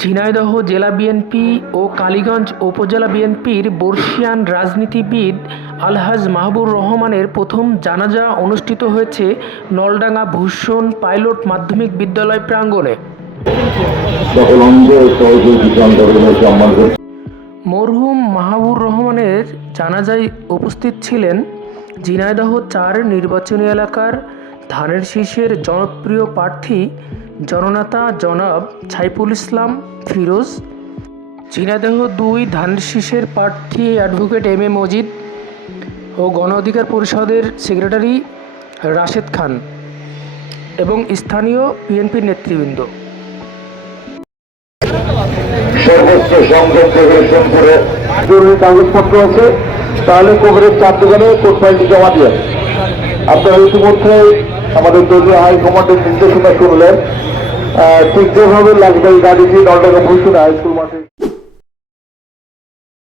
ঝিনাইদহ জেলা বিএনপি ও কালীগঞ্জ উপজেলা বিএনপির বর্ষিয়ান রাজনীতিবিদ আলহাজ মাহবুর রহমানের প্রথম জানাজা অনুষ্ঠিত হয়েছে নলডাঙ্গা ভূষণ পাইলট মাধ্যমিক বিদ্যালয় প্রাঙ্গণে। মরহুম মাহবুর রহমানের জানাজায় উপস্থিত ছিলেন ঝিনাইদহ চার নির্বাচনী এলাকার ধানের শীষের জনপ্রিয় প্রার্থী জননেতা জনাব সাইফুল ইসলাম ফিরোজ ঝিনাইদহ দুই ধানের শীষের প্রার্থী অ্যাডভোকেট এম এ মজিদ ও গণ অধিকার পরিষদের সেক্রেটারি রাশেদ খান এবং স্থানীয় বিএনপির নেতৃবৃন্দ। জরুরি কাগজপত্র আছে, তাহলে কবরের চার দোকানে কোর্ট ফাইলটি জমা দিয়ে আপনারা ইতিমধ্যে আমাদের দলীয় হাইকমান্ডের নির্দেশনা শুনলেন। ঠিক যেভাবে লাগবে গাড়িটি নলডাঙ্গা ভূষণ না স্কুল মাঠে